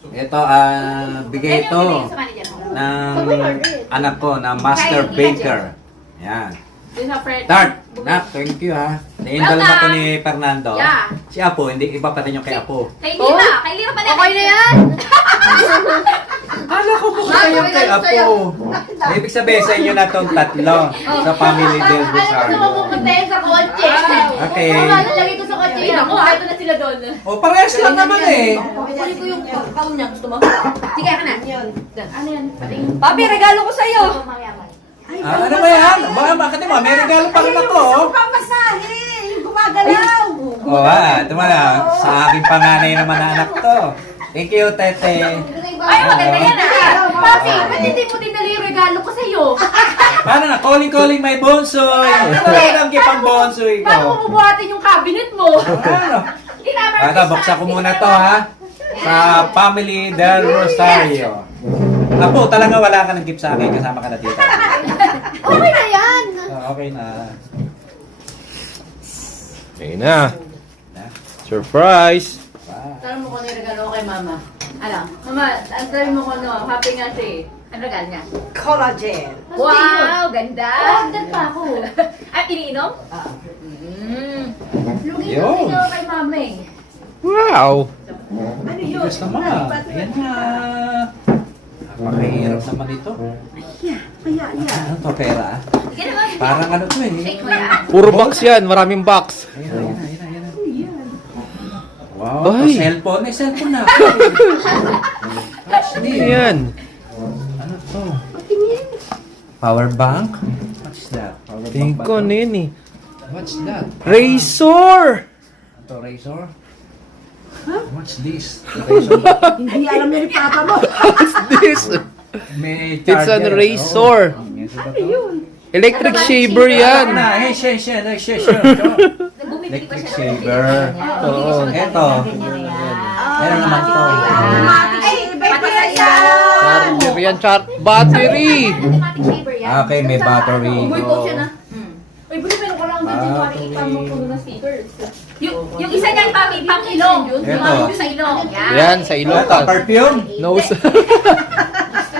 Ito, bigay ito ng anak ko na Master Baker. Yan. Tart, nak, thank you ha. Naindal na to ni Fernando. Yeah. Si Apo, hindi iba pa rin yung kay Apo. Kay Lira pa na. Okay na yan! Hala ko po kayo kay Apo. Ibig sabihin sa inyo na tong tatlo sa family del Gusto mo Rosario. pupuntahin sa kotse. Okay. Lagay ko sa kotse. Ako, ito na sila doon. O, parehas lang naman eh. Kukunin ko yung pagkaon niya. Gusto mo? Sige, ka na. Ano yan? Papi, regalo ko sa'yo! Ano ba yan? Bakit mo? May regalo pa rin ako. Pamasahe! Yung gumagalaw! O, ito mo na. Sa aking panganay naman na anak to. Thank you, Tete. Ay, maganda yan ah. Papi, ba't hindi mo dinala yung regalo ko sa'yo? Paano na? Calling my bonsoy. Ano ang kipang bonsoy ko? Paano mo bubuhatin yung cabinet mo? Ano? Kinamar Bata, buksan ko muna to ha. Sa family del Rosario. Apo, talaga wala ka ng gift sa akin. Kasama ka na dito. Okay na yan. Okay na. Ayun na. Surprise! Tanong mo kung ano yung regalo ko kay mama. Alam, mama, tanong mo kung ano, happy nga siya eh. Ano regalo niya? Collagen. Wow, ganda! Oh, ganda pa ako. At iniinom? Lugin ko Yun. sa'yo kay mama eh. Wow! Ano yun? Yes naman. Ayan na. Napakahirap naman ito. Kaya yan. Ano to, pera? Sige naman. Parang ano to eh. Shake mo yan. Puro box yan, maraming box. Ayan. Wow, Ay. cellphone. May cellphone na. Ano yan? Ano to? Power bank? What's that? Power bank Tingin ba ko to? ano yun eh. What's that? Razor! Ito, razor? What's this? Razor ba? Hindi alam na ni Papa mo. What's this? May It's an charger. razor. Oh, yes, ba to? Electric shaver yan. Ano na? Hey, share. Bumibili pa Electric siya ng saver. Oo. Ito. Meron naman to. Automatic shaver ko yan. Charger yan, battery. Automatic shaver yan. Okay, may battery. Uy, Oh. coach yan ah. Uy, buli meron ko lang doon dito. Parang mo puno ng speakers. Yung isa niyan, Pami, pang ilong. Yung Ito. sa ilong. Yan, sa ilong Ito, ka. perfume? Nose.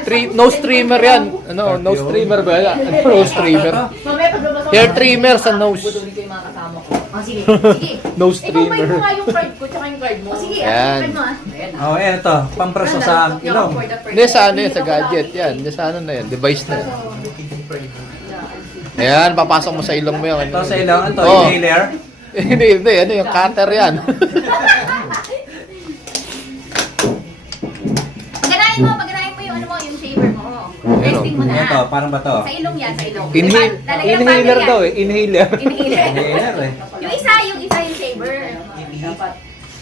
Nose trimmer yan. Ano, nose trimmer ba yan? Ano, nose trimmer? Mamaya paglabas ako. Hair trimmer sa nose. Budulin ko yung mga kasama ko. Oh, sige. Sige. Nose Ikaw may trimmer. mo nga yung card ko, tsaka yung card mo. Oh, sige. Ayan. Card mo ah. Ayan. Oh, ayan ito. Pampraso sa ilong. Hindi, sa ano yan, sa gadget yan. Hindi, sa ano na yan, device na yan. Ayan, papasok mo sa ilong mo yan. Ito sa ilong. Ito, Oh. inhaler. Hindi, ano yung cutter yan. Paganahin mo yung ano mo, yung shaver mo. Testing mo na. Ito, parang ba to? Sa ilong yan, sa ilong. Inhaler Lalagyan ng daw battery eh, inhaler. yan. Inhaler. Inhaler eh. Yung isa yung shaver. Dapat.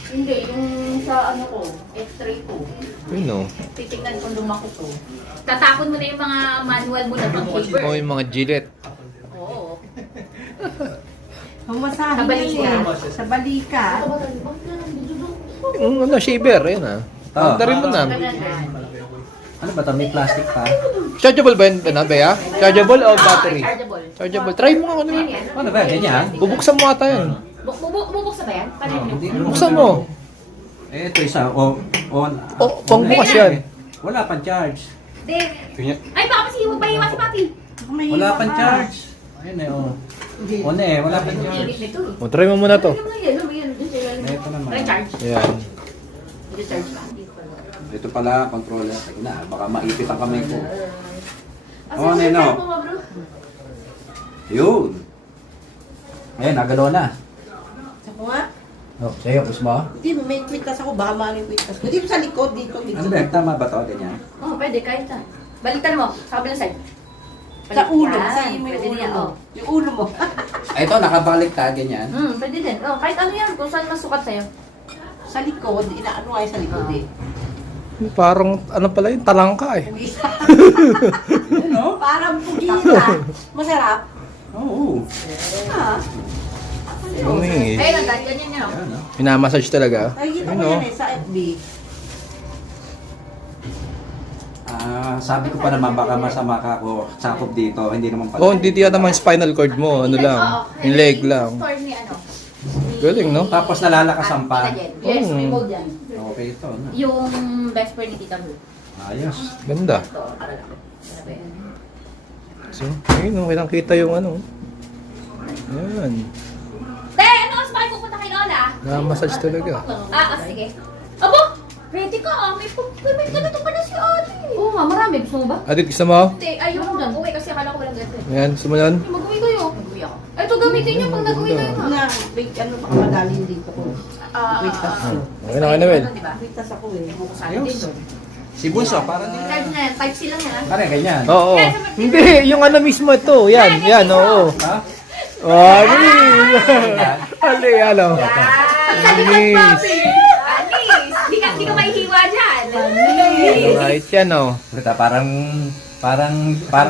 Hindi, yung sa ano ko, X-ray ko. Yun o. Titignan kung lumaki to. Tatapon mo na yung mga manual mo na pang shaver. O yung mga Gillette. Oo. Pamasahe Sa balika. yan eh. Sa balika. Yung ano, shaver, ayun ah. Oh. Dari mo na. Ano ba to? May plastic pa? Chargeable ba yun, Bea? Chargeable o battery? Chargeable. Chargeable. Try mo nga ano yun. Ano ba? Ganyan? Bubuksan mo ata yun. Bubuksan ba yan? Paano yun? Hindi. Buksan mo. Eh, ito isa. On. Oh, pangbukas yan. Wala pang charge. Hindi. Ay, baka kasi magpahiwa si Papi. Wala pang charge. Ayun eh, oh. On eh, wala pang charge. Init nito eh. O, try mo muna to. Ano yan? Ano yan? Diyos, yan. Ito naman. Recharge. Ayan. Recharge pa. Hindi ko pala. Ito pala, controller. Ayun na, baka maipit ang kamay ko. Ah, Oh, saan Neno. mo, bro? Yun. Ayun, nagalaw na. Ako nga. Oh, sa'yo, gusto mo? Hindi, may kwitas ako. Baka mali yung kwitas ko. Dito sa likod, dito. Ano ba? Tama ba ito? Ganyan? Oo, pwede. Kahit na. Balikan mo. Sa kabilang side. Sa ulo. Baliktad. Sa mo yung Pwede ulo niya, mo. oh. Yung ulo mo. Ay, ito, nakabaliktad, ganyan. Pwede din. Oh, kahit ano yan. Kung saan mas sukat sa'yo. Sa likod. Inaano ay sa likod eh. Parang, ano pala yun, talangka eh. Ano? Parang pugila. Masarap. Oo. Ah. Ano eh. Ayun, ang ganyan niya. Ayan, no? Minamassage talaga. Nakikita Ayun ko o. yan eh sa FB. Sabi ko pa naman, baka masama ka ako sakop dito. Hindi naman pala. Oh, hindi tiyan naman yung spinal cord mo. Ano lang. Yung leg lang. Store ni ano. Galing, no? Tapos nalalakasan pa. Yes, may Oh. mold yan. okay ito. Ano? Yung best friend ni Tita Blue. Ayos. Ganda. Ito, para lang. Ano ba yan? So, ayun o, kitang-kita yung ano. Yan. Te, ano oras pa kayo pupunta kay Lola? Na-massage talaga. Sige. Abo! Ready ka ah. May ganito pa na si Ate. Oo nga, marami. Gusto mo ba? Adit, gusto mo? Hindi, ayoko na. Uwi kasi akala ko walang ganito. Ayan, gusto mo yan? Mag-uwi kayo. Mag-uwi ako. Ito gamitin niyo pag nag-uwi kayo. Na, wait, ano baka madalhin dito ko. Wait, tas yun. Okay na, Well. Wait, tas ako eh. Ayos. Si Bunso, parang din. Type sila nga. Parang ganyan. Oo. Hindi, yung ano mismo ito. Yan, yan, oo. Ha? Oh, ali, ano. Anis! Di ka mahihiwa dyan. Right yan, oh. Puta, parang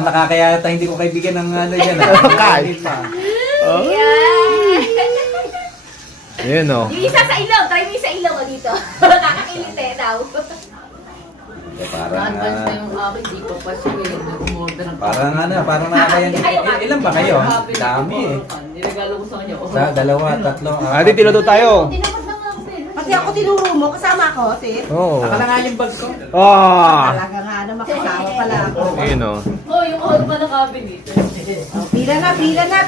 nakakaya yata hindi ko kaibigan ng ano yan. Kahit pa. Oh. Ayan, oh. Yung isa sa ilaw. Try mo yung sa ilaw dito. Kakakilit eh daw. Parang akin, di ko pa siya umorder ng parang nakakaya. Ilan ba kayo? Dami eh. Niregalo ko sa kanya. Dalawa, tatlo. Adit, tinuto tayo. Tinapad lang ako eh. Pati ako tinuro mo, kasama ko, sis. Oo. Akala nga yung bag ko. Ah. Talaga nga na makasama pala ako. Ayun, oh. Oh, yung all pa na cabinet. Oh, pila na.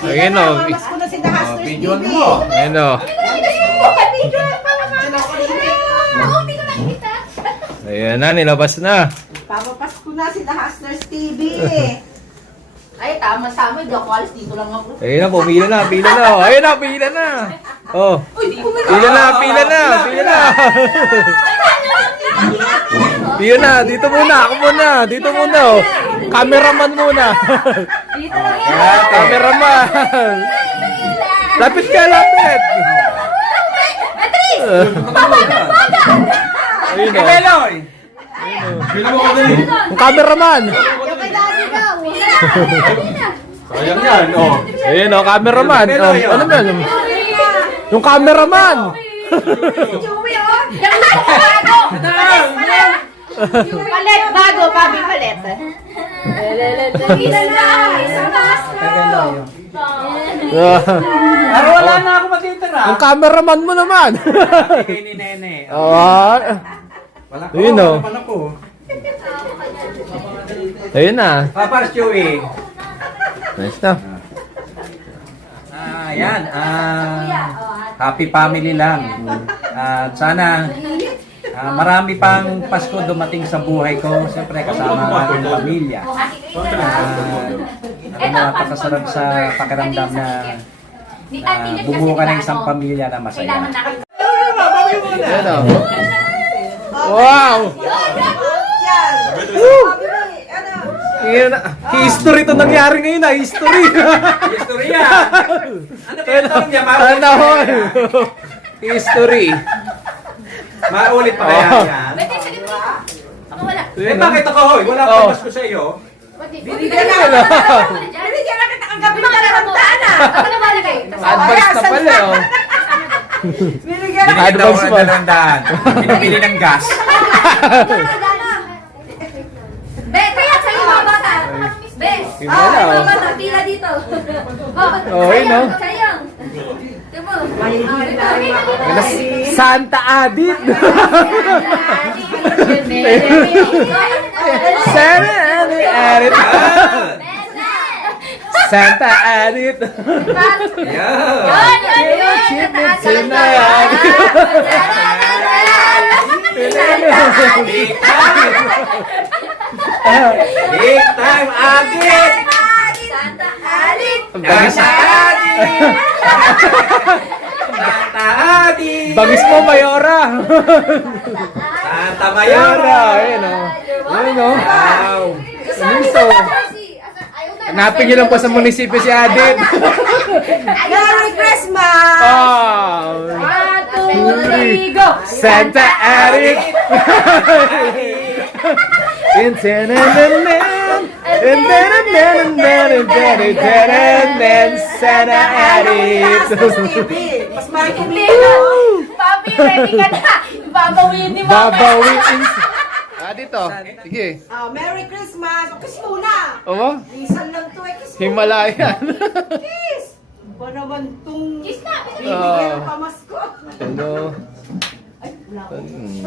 Ayun, na. oh. Mamas ko na si The Hustlers Videoan TV. mo. Ayun, oh. Hindi ko nakikita. Ayan na, nilabas na. Papapas ko na si The Hustlers TV. Ay, tama-tama. Hindi ako alis. Dito lang ako. Ayun na po, pila na. Oh. Ayun na, pila na. Oh. Pila na. Pila na, dito muna, ako muna. Dito muna, oh. Cameraman muna. Dito lang yan. Cameraman. Lapit ka, lapit. Ayun, oh. Meloy! Yung cameraman. Yung kay Daddy daw. Sayang yan, oh. Ayun, oh, cameraman. Oh, ano ba? Yung cameraman. Chewy, oh. Yung gusto ko bago. Palet, bago. Pabi palet. Pila na. Isang basko. Pero wala na ako matitira. Yung cameraman mo naman. Kay ni Nene. Oh. Wala ko. Ayun, oh. Wala ako. Ayun na. Papa Chewy. Nice na. Yan. Happy family lang. At sana marami pang Pasko dumating sa buhay ko. Siyempre kasama ang aking pamilya. Napakasarap sa pakiramdam na bumuo ka ng isang pamilya na masaya. Ayun, oh. Wow! Yan, history to nangyari ngayon na, history. Istorya! Ano kaya tanong niya? Panahon. History. Maulit pa kaya yan? Ako wala. Eh bakit ako hoy? Wala Oh. pa Pasko sa iyo. Binigyan na kita kagabi na naramdaan ah. Ako na balik kayo. Advance na pala, oh. Binigyan na. Advance pa. Dalandaan. Pinabili ng gas. Be, kaya sa'yo mga bata. Be. Yun na, oh. Mga bata, pila dito. Oh, yun, oh. Sayang. Diba? Santa Adit. Santa Adit. Santa Adit. Yeah. Santa Big time Adit! Santa Alit. Santa Adit! Santa Adit! Bagis mo, Mayora. Santa Mayora! Ayun, oh. Ayun, oh. Wow! Ano ito? Hanapin niyo lang po sa munisipyo si Adit. Merry Christmas! Oh. Go! Santa Adit. And then Santa Adit. Mas makikinig Hindi ko. na. Papi, ready ka na. Babawiin ni Mama. Babawiin. Dito. Sige. Merry Christmas! O, kiss muna! Oh, Lisan lang to eh, kiss muna! Himalayan. Kiss! Ba naman tong... Kiss na. Bibigyan ng pamasko. Ano? Ay, Hmm.